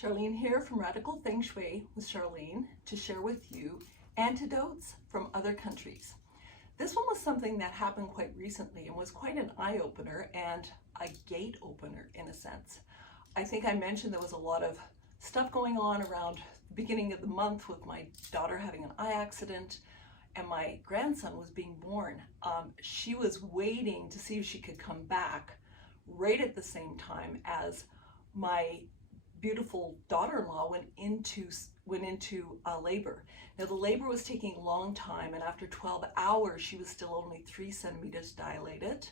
Charlene here from Radical Feng Shui with Charlene to share with you antidotes from other countries. This one was something that happened quite recently and was quite an eye-opener and a gate opener in a sense. I think I mentioned there was a lot of stuff going on around the beginning of the month with my daughter having an eye accident and my grandson was being born. She was waiting to see if she could come back right at the same time as my beautiful daughter-in-law went into labor. Now the labor was taking a long time, and after 12 hours she was still only 3 centimeters dilated.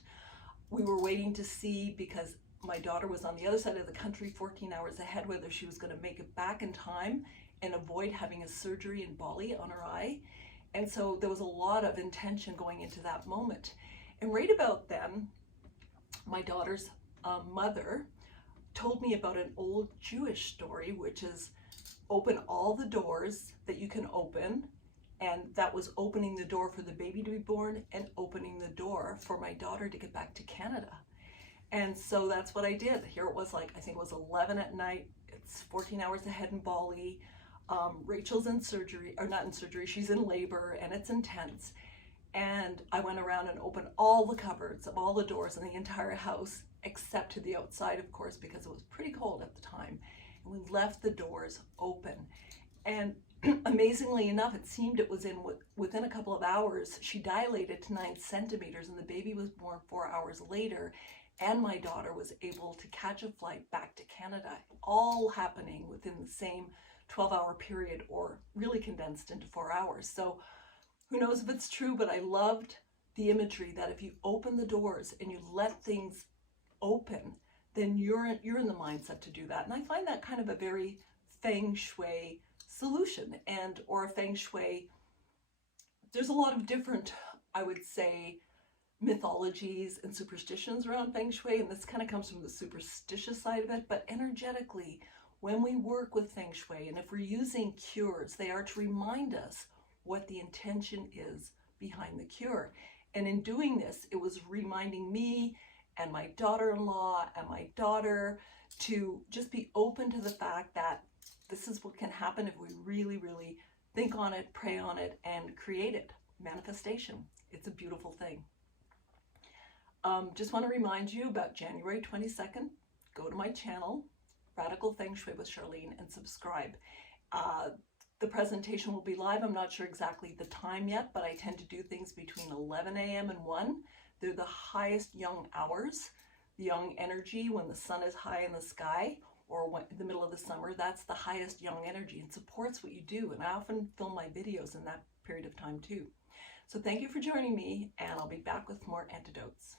We were waiting to see, because my daughter was on the other side of the country 14 hours ahead, whether she was going to make it back in time and avoid having a surgery in Bali on her eye. And so there was a lot of intention going into that moment. And right about then, my daughter's mother told me about an old Jewish story, which is open all the doors that you can open, and that was opening the door for the baby to be born and opening the door for my daughter to get back to Canada. And so that's what I did. Here it was, like, I think it was 11 at night. It's 14 hours ahead in Bali. Rachel's in surgery, or not in surgery, she's in labor, and it's intense. And I went around and opened all the cupboards of all the doors in the entire house, except to the outside, of course, because it was pretty cold at the time. And we left the doors open. And amazingly enough, it seemed it was within a couple of hours, she dilated to 9 centimeters, and the baby was born 4 hours later. And my daughter was able to catch a flight back to Canada, all happening within the same 12-hour period, or really condensed into 4 hours. So who knows if it's true, but I loved the imagery that if you open the doors and you let things open, then you're in the mindset to do that. And I find that kind of a very Feng Shui solution, or a Feng Shui. There's a lot of different, I would say, mythologies and superstitions around Feng Shui, and this kind of comes from the superstitious side of it. But energetically, when we work with Feng Shui, and if we're using cures, they are to remind us what the intention is behind the cure. And in doing this, it was reminding me and my daughter-in-law and my daughter to just be open to the fact that this is what can happen if we really, really think on it, pray on it, and create it. Manifestation. It's a beautiful thing. Just want to remind you about January 22nd. Go to my channel, Radical Feng Shui with Charlene, and subscribe. The presentation will be live. I'm not sure exactly the time yet, but I tend to do things between 11 a.m. and 1. They're the highest young hours, the young energy when the sun is high in the sky, or when, in the middle of the summer. That's the highest young energy and supports what you do. And I often film my videos in that period of time too. So thank you for joining me, and I'll be back with more antidotes.